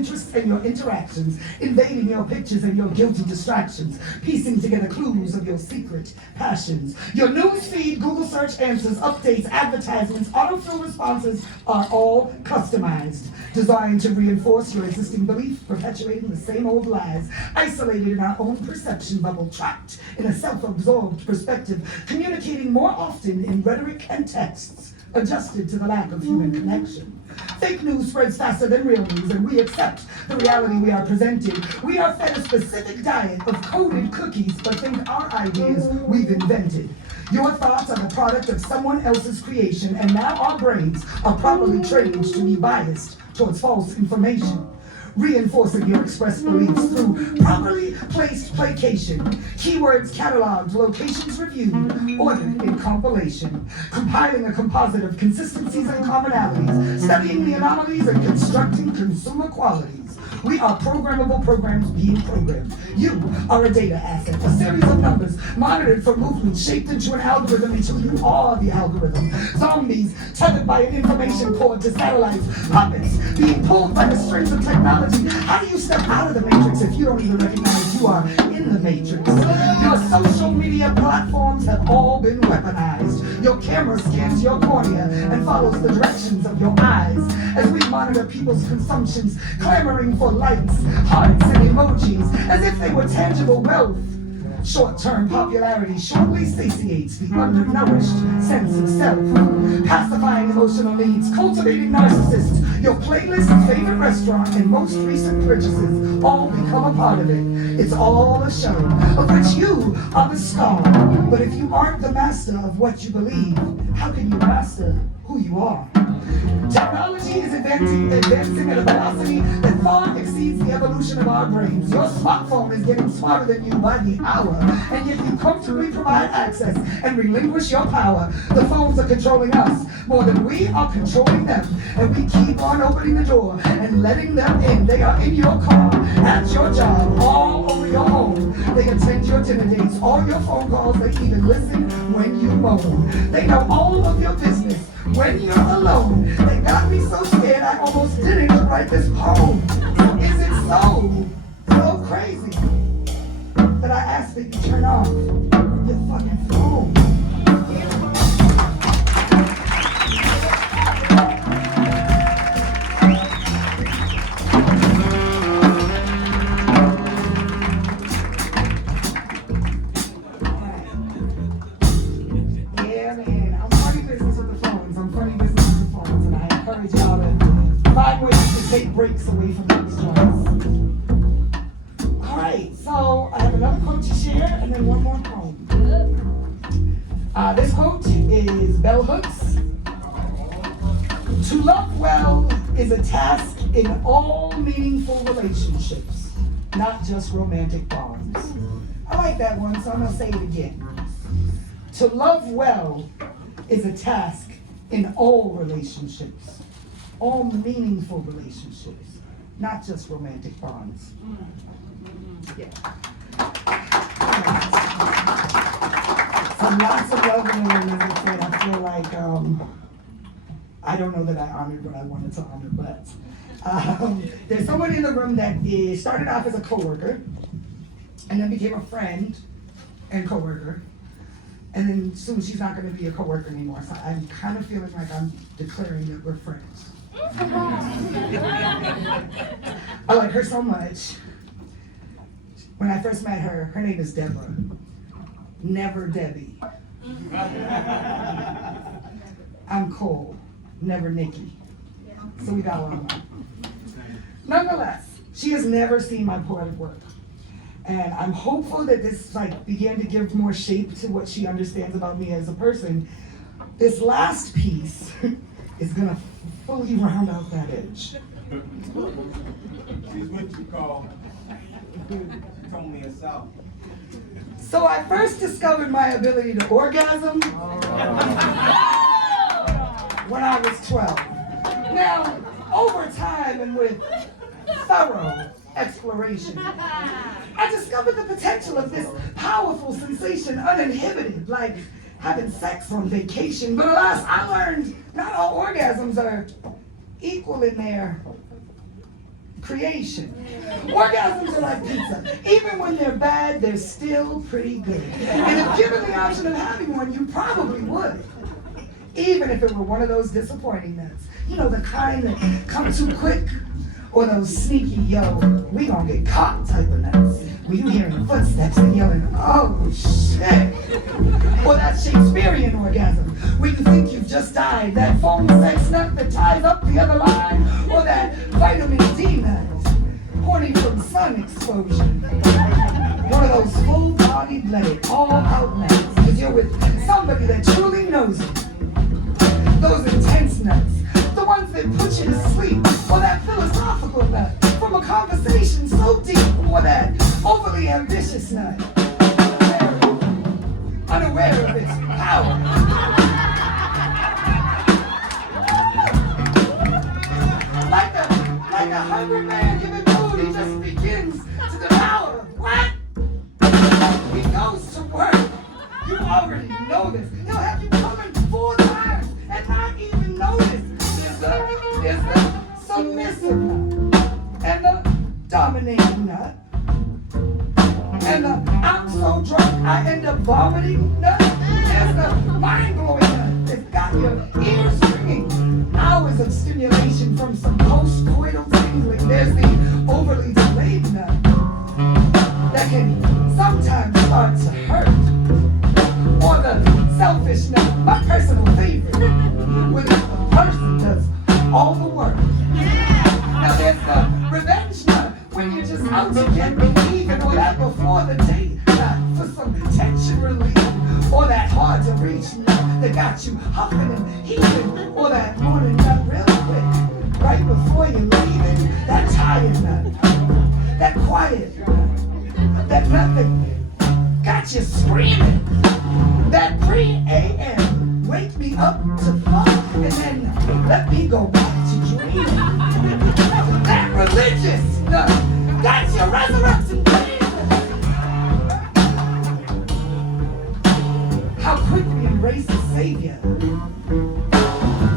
interests and your interactions, invading your pictures and your guilty distractions, piecing together clues of your secret passions. Your news feed, Google search answers, updates, advertisements, autofill responses are all customized, designed to reinforce your existing belief, perpetuating the same old lies, isolated in our own perception bubble, trapped in a self-absorbed perspective, communicating more often in rhetoric and texts, adjusted to the lack of human connection. Fake news spreads faster than real news, and we accept the reality we are presented. We are fed a specific diet of coded cookies, but think our ideas we've invented. Your thoughts are the product of someone else's creation, and now our brains are properly trained to be biased towards false information, reinforcing your expressed beliefs through properly placed placation, keywords cataloged, locations reviewed, ordered in compilation, compiling a composite of consistencies and commonalities, studying the anomalies and constructing consumer qualities. We are programmable programs being programmed. You are a data asset, a series of numbers monitored for movement, shaped into an algorithm until you are the algorithm. Zombies tethered by an information cord to satellites, puppets being pulled by the strings of technology. How do you step out of the matrix if you don't even recognize you are in the matrix? Your social media platforms have all been weaponized. Your camera scans your cornea and follows the directions of your eyes as we monitor people's consumptions, clamoring for likes, hearts, and emojis as if they were tangible wealth. Short-term popularity shortly satiates the undernourished sense of self, pacifying emotional needs, cultivating narcissists. Your playlist, favorite restaurant, and most recent purchases all become a part of it. It's all a show, of which you are the star. But if you aren't the master of what you believe, how can you master who you are? Technology is advancing at a velocity that far exceeds the evolution of our brains. Your smartphone is getting smarter than you by the hour, and yet you comfortably provide access and relinquish your power. The phones are controlling us more than we are controlling them, and we keep on opening the door and letting them in. They are in your car, at your job, all over your home. They attend your dinner dates, all your phone calls. They even listen when you moan. They know all of your business when you're alone. They got me so scared I almost didn't write this poem. Is it so crazy that I asked that you turn off your fucking phone? Take breaks away from these joints. All right, so I have another quote to share and then one more poem. This quote is Bell Hooks. To love well is a task in all meaningful relationships, not just romantic bonds. I like that one, so I'm gonna say it again. To love well is a task in all relationships, all meaningful relationships, not just romantic bonds. Yeah. So lots of love in the room, as I said. I feel like, I don't know that I honored what I wanted to honor, but there's someone in the room that started off as a coworker, and then became a friend and coworker, and then soon she's not gonna be a coworker anymore, so I'm kind of feeling like I'm declaring that we're friends. I like her so much. When I first met her, her name is Deborah. Never Debbie. I'm Cole, never Nikki. So we got along. Nonetheless, she has never seen my poetic work. And I'm hopeful that this began to give more shape to what she understands about me as a person. This last piece is gonna fully round out that edge. She's what you call, she told me herself. So I first discovered my ability to orgasm when I was 12. Now, over time and with thorough exploration, I discovered the potential of this powerful sensation uninhibited, like having sex on vacation. But alas, I learned not all orgasms are equal in their creation. Orgasms are like pizza. Even when they're bad, they're still pretty good. And if given the option of having one, you probably would. Even if it were one of those disappointing nuts. You know, the kind that come too quick, or those sneaky, yo, we gonna get caught type of nuts. Where you hearing the footsteps and yelling, oh shit. Or that Shakespearean orgasm, where you think you've just died. That foam sex nut that ties up the other line. Or that vitamin D nut, horny from sun exposure. One of those full-bodied, let it all out nuts. Because you're with somebody that truly knows it. Those intense nuts, the ones that put you to sleep, or that philosophical nut from a conversation so deep, or that overly ambitious nut, unaware of its power. Like a hungry man given food, he just begins to devour. What? He goes to work. You already know this. He'll have you coming 4 times and not even notice. There's the submissive nut, and the dominating nut, and the I'm so drunk I end up vomiting nut. There's the mind-blowing nut that's got your ears ringing. Hours of stimulation from some post-coital tingling. There's the overly delayed nut that can sometimes start to hurt. Or the selfish nut, my personal favorite, where the person does all the work. Now there's the revenge nut, when you're just out to get me even, or that before the date nut for some tension relief, or that hard to reach nut that got you huffing and heaving, or that morning nut real quick, right before you're leaving, that tired nut, that quiet nut, that nothing got you screaming. That pre-AM, wake me up to fuck, and then let me go back to dreaming. That religious nut, got your resurrection dreaming. How quick we embrace the Savior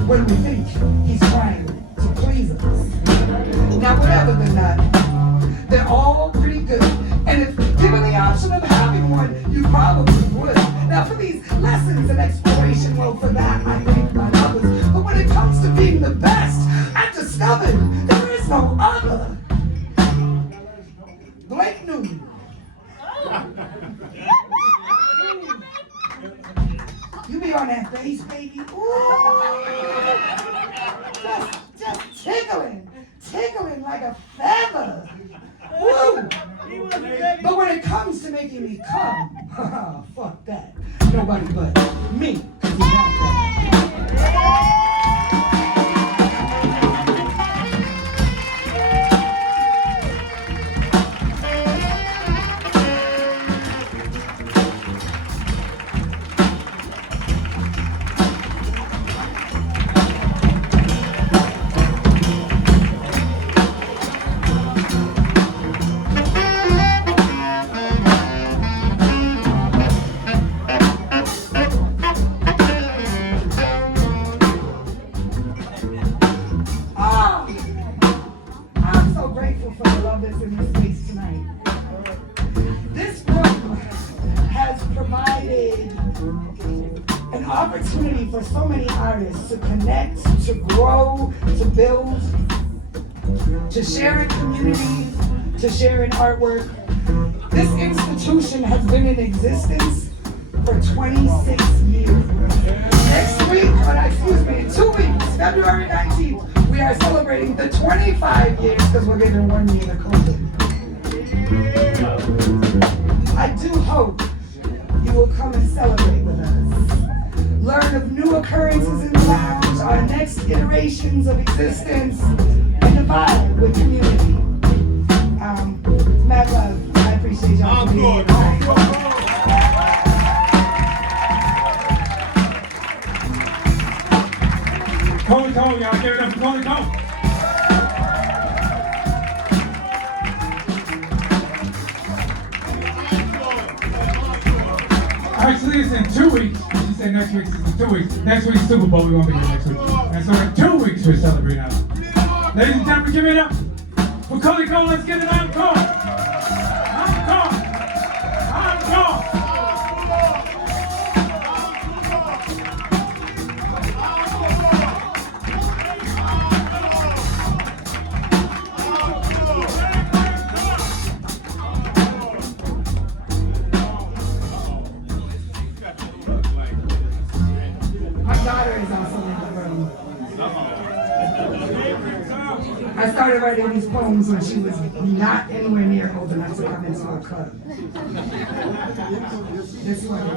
when we think He's trying to please us. Now whatever the nut, they're all pretty good. And if given the option of having one, you probably would. Now for these lessons and exploration, well for that I thank my others. But when it comes to being the best, I've discovered there is no other. Blake Newman. You be on that bass, baby. Ooh. Just tickling like a feather. Woo! But when it comes to making me come, fuck that. Nobody but me. 'Cause you got that. Opportunity for so many artists to connect, to grow, to build, to share in communities, to share in artwork. This institution has been in existence for 26 years. Next week, in 2 weeks, February 19th, we are celebrating the 25 years because we're getting 1 year of COVID. I do hope you will come and celebrate with us. Learn of new occurrences in the lounge, our next iterations of existence, and the vibe with community. Mad love. I appreciate y'all. I'm good. Tony Cole, y'all give it up for Tony Cole. Actually, it's in 2 weeks. She said next week is in 2 weeks. Next week's Super Bowl, we won't be here next week. And so in 2 weeks, we're celebrating out. Ladies and gentlemen, give it up Berklee College, let's get it encore. Encore. Encore. My daughter is also in the room. I started writing these poems when she was not anywhere near old enough to come into a club. This one.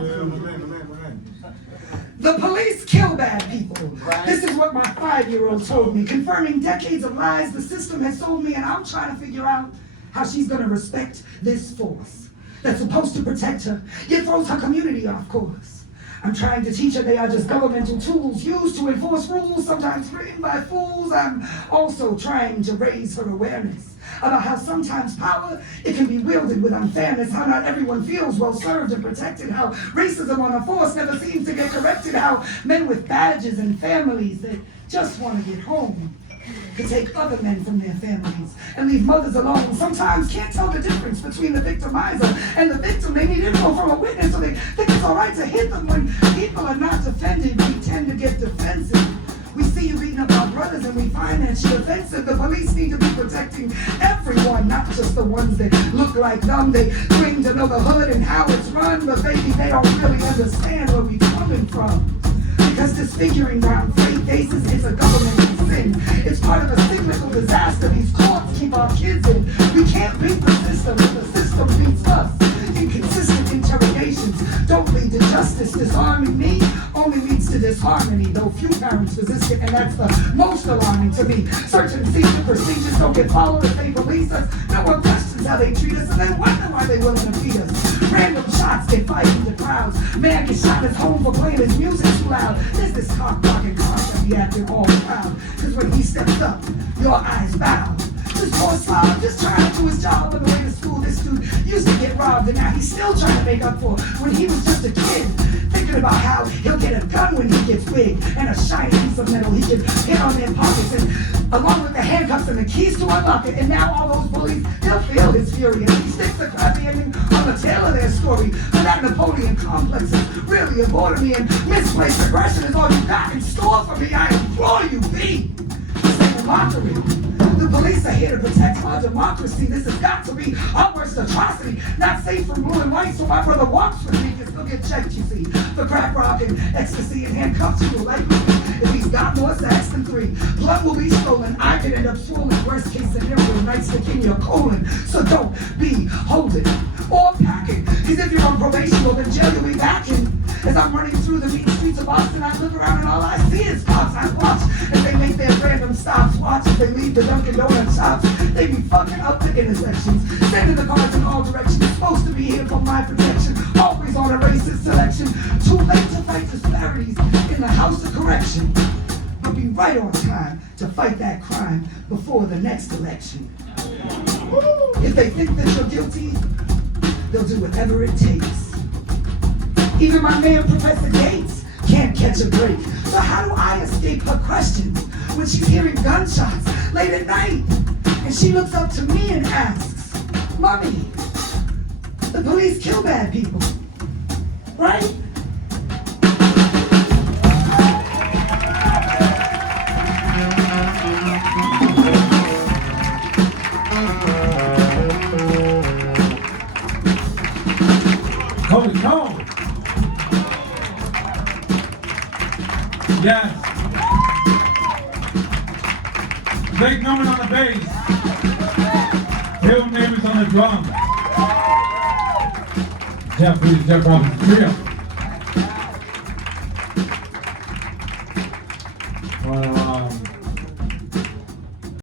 The police kill bad people. This is what my 5-year-old told me, confirming decades of lies the system has sold me, and I'm trying to figure out how she's gonna respect this force that's supposed to protect her, yet throws her community off course. I'm trying to teach her they are just governmental tools used to enforce rules, sometimes written by fools. I'm also trying to raise her awareness about how sometimes power, it can be wielded with unfairness, how not everyone feels well served and protected, how racism on a force never seems to get corrected, how men with badges and families that just want to get home to take other men from their families and leave mothers alone. Sometimes can't tell the difference between the victimizer and the victim. They need info from a witness, so they think it's all right to hit them. When people are not defended, we tend to get defensive. We see you beating up our brothers and we find that shit offensive. The police need to be protecting everyone, not just the ones that look like them. They claim to know the hood and how it's run, but baby, they don't really understand where we coming from. Because disfiguring brown faces is a governmental sin. It's part of a cyclical disaster these courts keep our kids in. We can't beat the system if the system beats us. Inconsistent interrogations don't lead to justice. Disarming me only leads to disharmony, though few parents resist it, and that's the most alarming to me. Search and seizure procedures don't get followed if they police us. No one questions how they treat us, and then wonder why they willing to beat us. Random shots get fired in the crowds. Man gets shot at his home for playing his music too loud. There's this cock-blocking concept be acting all proud. Cause when he steps up, your eyes bow. This poor slob just trying to do his job on the way to school. This dude used to get robbed, and now he's still trying to make up for when he was just a kid. Thinking about how he'll get a gun when he gets big, and a shiny piece of metal he can hit on their pockets, and along with the handcuffs and the keys to unlock it. And now all those bullies, they'll feel his fury, and he sticks the crappy ending on the tail of their story. But that Napoleon complex is really a bore to me, and misplaced aggression is all you got in store for me. I implore you, be. This ain't a mockery. The police are here to protect our democracy. This has got to be our worst atrocity. Not safe from blue and white, so my brother walks with me. He'll get checked, you see. For crack rock and ecstasy and handcuffs, you will like me. If he's got more sacks than 3, blood will be stolen. I could end up swollen. Worst case scenario, nightstick in your colon. So don't be holding or packing. Cause if you're on probation, well then jail you'll be back in. As I'm running through the mean streets of Boston, I look around and all I see is cops. I watch as they make their random stops. Watch as they leave the Dunkin' Donut shops. They be fucking up the intersections, sending the cars in all directions. Supposed to be here for my protection, always on a racist selection. Too late to fight disparities in the house of correction. I'll be right on time to fight that crime before the next election. If they think that you're guilty, they'll do whatever it takes. Even my man, Professor Gates, can't catch a break. So how do I escape her questions when she's hearing gunshots late at night? And she looks up to me and asks, Mommy, the police kill bad people, right? Holy cow! Yes. Blake Norman on the bass. Bill Neighbors on the drums. Jeff Robbins, trio.